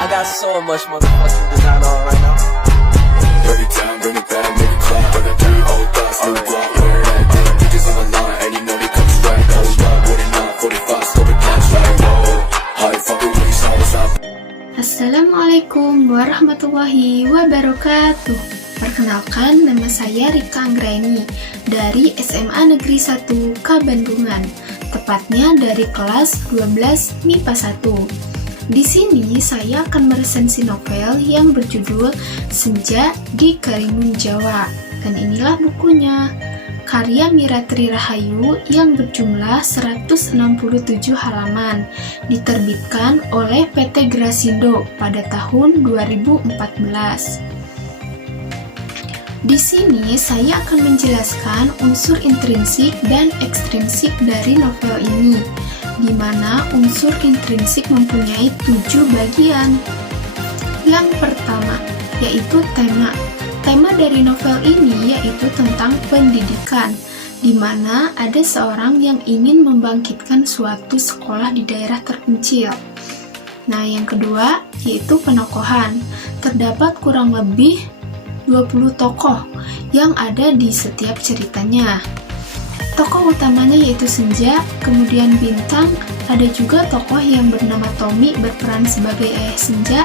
I got so much motherfucking design on right now. Every time, bring it back, make it clap. I got 3 old thoughts, new block, where that day. Bitches on the line, and you know they come straight. Hold up, what it not, 45, stop it, cash like, whoa. High fucking waist, now it's not. Assalamualaikum warahmatullahi wabarakatuh. Perkenalkan, nama saya Rika Anggraini dari SMA Negeri 1 Kabandungan, tepatnya dari kelas 12 MIPA 1. Di sini saya akan meresensi novel yang berjudul Senja di Karimun Jawa, dan inilah bukunya. Karya Miratri Rahayu yang berjumlah 167 halaman, diterbitkan oleh PT Grasindo pada tahun 2014. Di sini saya akan menjelaskan unsur intrinsik dan ekstrinsik dari novel ini, di mana unsur intrinsik mempunyai 7 bagian. Yang pertama, yaitu tema. Tema dari novel ini yaitu tentang pendidikan, di mana ada seorang yang ingin membangkitkan suatu sekolah di daerah terpencil. Nah, yang kedua yaitu penokohan. Terdapat kurang lebih 20 tokoh yang ada di setiap ceritanya. Tokoh utamanya yaitu Senja, kemudian Bintang, ada juga tokoh yang bernama Tommy berperan sebagai ayah Senja,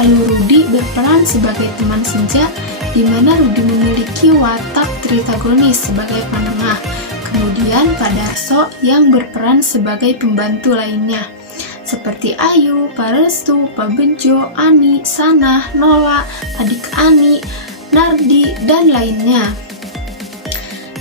lalu Rudi berperan sebagai teman Senja, di mana Rudi memiliki watak tritagonis sebagai penengah, kemudian Pak Darso yang berperan sebagai pembantu lainnya, seperti Ayu, Pak Restu, Pak Bejo, Ani, Sanah, Nola, adik Ani, Nardi, dan lainnya.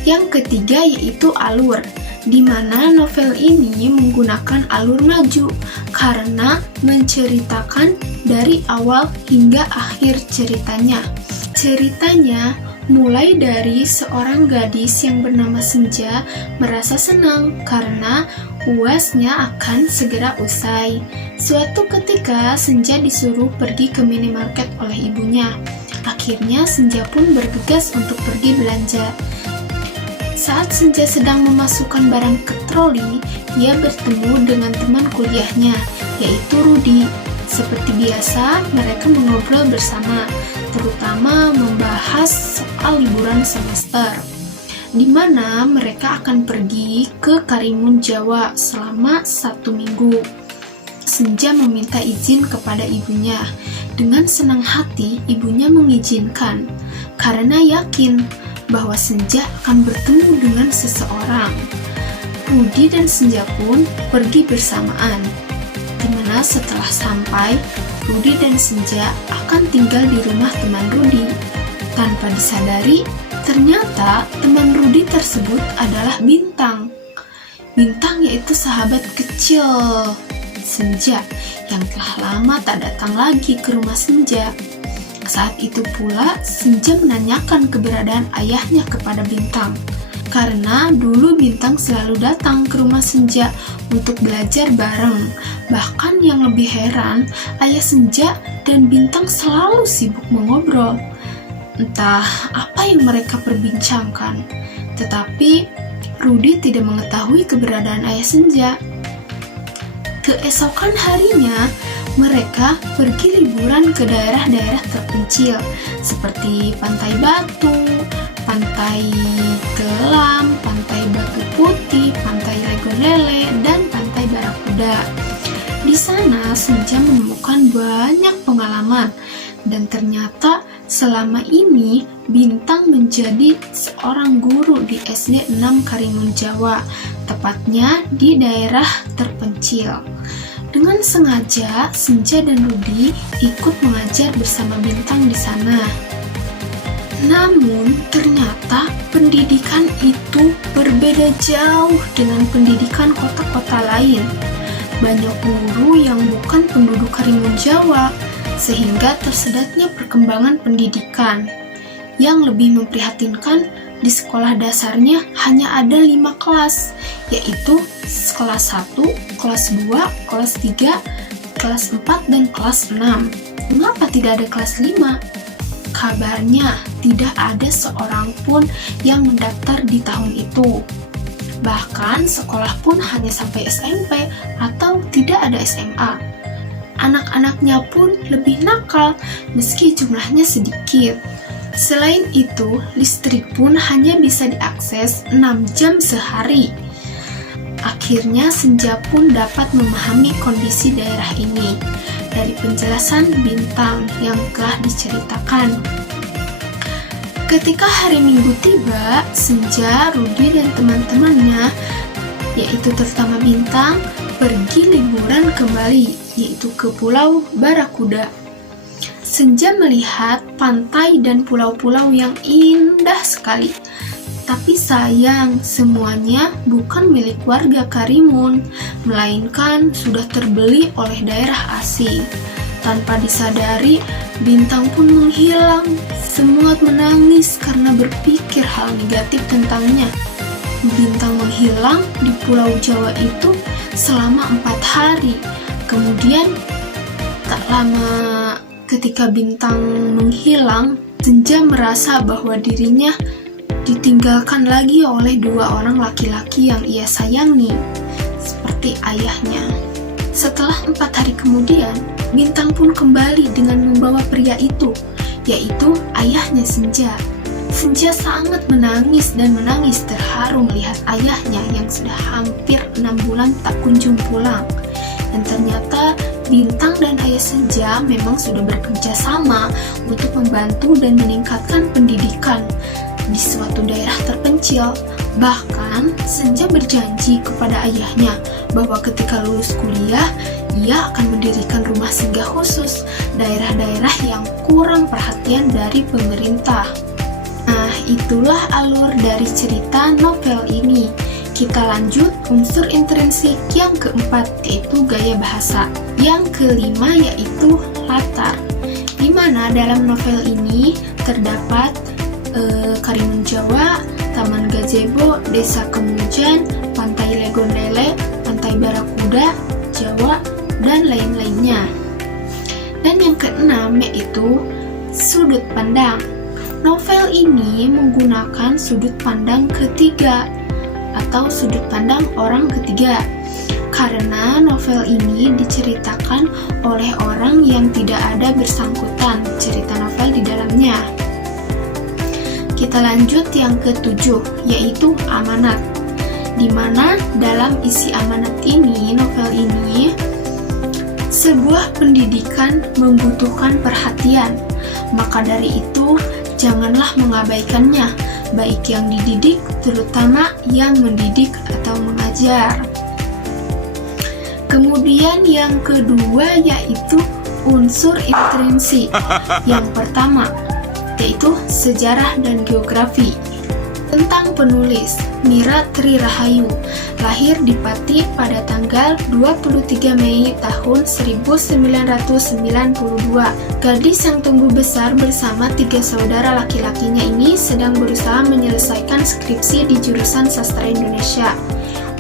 Yang ketiga yaitu alur, di mana novel ini menggunakan alur maju karena menceritakan dari awal hingga akhir ceritanya. Ceritanya mulai dari seorang gadis yang bernama Senja merasa senang karena UASnya akan segera usai. Suatu ketika Senja disuruh pergi ke minimarket oleh ibunya. Akhirnya Senja pun bergegas untuk pergi belanja. Saat Senja sedang memasukkan barang ke troli, ia bertemu dengan teman kuliahnya, yaitu Rudi. Seperti biasa, mereka mengobrol bersama, terutama membahas soal liburan semester, di mana mereka akan pergi ke Karimun Jawa selama 1 minggu. Senja meminta izin kepada ibunya. Dengan senang hati, ibunya mengizinkan, karena yakin bahwa Senja akan bertemu dengan seseorang. Rudi dan Senja pun pergi bersamaan, di mana setelah sampai, Rudi dan Senja akan tinggal di rumah teman Rudi. Tanpa disadari, ternyata teman Rudi tersebut adalah Bintang. Bintang yaitu sahabat kecil Senja yang telah lama tak datang lagi ke rumah Senja. Saat itu pula, Senja menanyakan keberadaan ayahnya kepada Bintang. Karena dulu Bintang selalu datang ke rumah Senja untuk belajar bareng. Bahkan yang lebih heran, ayah Senja dan Bintang selalu sibuk mengobrol. Entah apa yang mereka perbincangkan. Tetapi, Rudi tidak mengetahui keberadaan ayah Senja. Keesokan harinya, mereka pergi liburan ke daerah-daerah terpencil seperti Pantai Batu, Pantai Gelam, Pantai Batu Putih, Pantai Legonele, dan Pantai Barakuda. Di sana Senja menemukan banyak pengalaman, dan ternyata selama ini Bintang menjadi seorang guru di SD 6 Karimun Jawa, tepatnya di daerah terpencil. Dengan sengaja, Senja dan Rudi ikut mengajar bersama Bintang di sana. Namun, ternyata pendidikan itu berbeda jauh dengan pendidikan kota-kota lain. Banyak guru yang bukan penduduk Karimun Jawa, sehingga tersedatnya perkembangan pendidikan. Yang lebih memprihatinkan, di sekolah dasarnya hanya ada 5 kelas, yaitu kelas 1, kelas 2, kelas 3, kelas 4, dan kelas 6. Mengapa tidak ada kelas 5? Kabarnya tidak ada seorang pun yang mendaftar di tahun itu. Bahkan sekolah pun hanya sampai SMP atau tidak ada SMA. anak-anaknya pun lebih nakal meski jumlahnya sedikit. Selain itu, listrik pun hanya bisa diakses 6 jam sehari. Akhirnya Senja pun dapat memahami kondisi daerah ini dari penjelasan Bintang yang telah diceritakan. Ketika hari Minggu tiba, Senja, Rudi, dan teman-temannya, yaitu terutama Bintang, pergi liburan kembali, yaitu ke Pulau Barakuda. Senja melihat pantai dan pulau-pulau yang indah sekali. Tapi sayang, semuanya bukan milik warga Karimun, melainkan sudah terbeli oleh daerah asing. Tanpa disadari, Bintang pun menghilang. Semua menangis karena berpikir hal negatif tentangnya. Bintang menghilang di Pulau Jawa itu selama 4 hari. Kemudian, tak lama ketika Bintang menghilang, Senja merasa bahwa dirinya ditinggalkan lagi oleh 2 orang laki-laki yang ia sayangi, seperti ayahnya. Setelah 4 hari kemudian, Bintang pun kembali dengan membawa pria itu, yaitu ayahnya Senja. Senja sangat menangis dan menangis terharu melihat ayahnya yang sudah hampir 6 bulan tak kunjung pulang. Dan ternyata Bintang dan ayah Senja memang sudah bekerja sama untuk membantu dan meningkatkan pendidikan di suatu daerah terpencil. Bahkan Senja berjanji kepada ayahnya bahwa ketika lulus kuliah, ia akan mendirikan rumah singgah khusus daerah-daerah yang kurang perhatian dari pemerintah. Nah, itulah alur dari cerita novel ini. Kita lanjut unsur intrinsik yang keempat, yaitu gaya bahasa. Yang kelima yaitu latar, di mana dalam novel ini terdapat Karimun Jawa, Taman Gazebo, Desa Kemujan, Pantai Legondele, Pantai Barakuda, Jawa, dan lain-lainnya. Dan yang keenam yaitu sudut pandang. Novel ini menggunakan sudut pandang ketiga atau sudut pandang orang ketiga, karena novel ini diceritakan oleh orang yang tidak ada bersangkutan cerita novel di dalamnya. Kita lanjut yang ketujuh, yaitu amanat. Di mana dalam isi amanat ini, novel ini, sebuah pendidikan membutuhkan perhatian. Maka dari itu, janganlah mengabaikannya, baik yang dididik, terutama yang mendidik atau mengajar. Kemudian yang kedua yaitu unsur intrinsik. Yang pertama yaitu sejarah dan geografi. Tentang penulis, Mira Tri Rahayu, lahir di Pati pada tanggal 23 Mei tahun 1992. Gadis yang tumbuh besar bersama 3 saudara laki-lakinya ini sedang berusaha menyelesaikan skripsi di jurusan sastra Indonesia.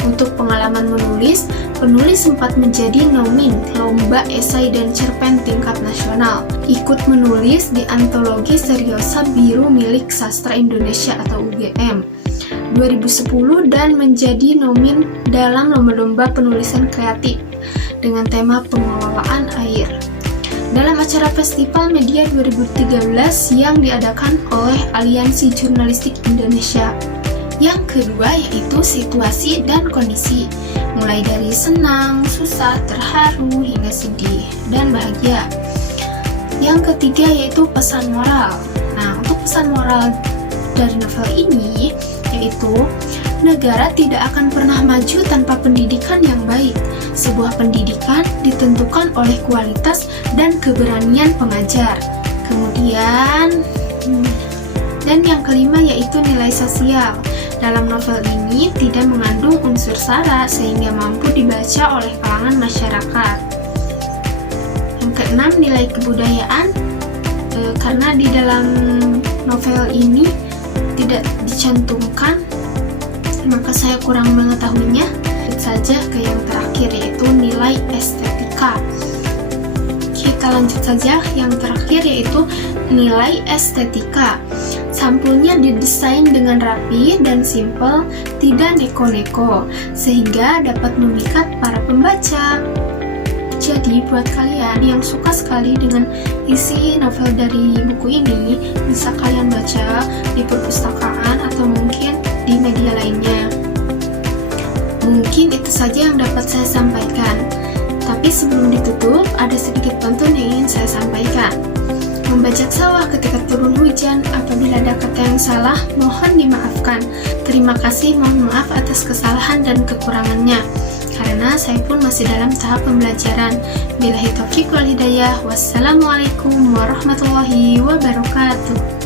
Untuk pengalaman menulis, penulis sempat menjadi nomin Lomba Esai dan Cerpen tingkat nasional. Ikut menulis di Antologi Seriosa Biru milik Sastra Indonesia atau UGM 2010 dan menjadi nomin dalam lomba-lomba penulisan kreatif dengan tema pengelolaan air dalam acara Festival Media 2013 yang diadakan oleh Aliansi Jurnalistik Indonesia. Yang kedua yaitu situasi dan kondisi, mulai dari senang, susah, terharu, hingga sedih, dan bahagia. Yang ketiga yaitu pesan moral. Nah, untuk pesan moral dari novel ini yaitu negara tidak akan pernah maju tanpa pendidikan yang baik. Sebuah pendidikan ditentukan oleh kualitas dan keberanian pengajar. Kemudian dan yang kelima yaitu nilai sosial. Dalam novel ini tidak mengandung unsur sara sehingga mampu dibaca oleh kalangan masyarakat. Yang keenam, nilai kebudayaan. Karena di dalam novel ini tidak dicantumkan, maka saya kurang mengetahuinya. Lanjut saja ke yang terakhir yaitu nilai estetika. Kita lanjut saja yang terakhir yaitu nilai estetika. Sampulnya didesain dengan rapi dan simpel, tidak neko-neko, sehingga dapat memikat para pembaca. Jadi buat kalian yang suka sekali dengan isi novel dari buku ini, bisa kalian baca di perpustakaan atau mungkin di media lainnya. Mungkin itu saja yang dapat saya sampaikan. Tapi sebelum ditutup, ada sedikit pantun yang ingin saya sampaikan. Membajak sawah ketika turun hujan, apabila ada kata yang salah, mohon dimaafkan. Terima kasih, mohon maaf atas kesalahan dan kekurangannya. Karena saya pun masih dalam tahap pembelajaran. Billahi taufiq wal hidayah. Wassalamualaikum warahmatullahi wabarakatuh.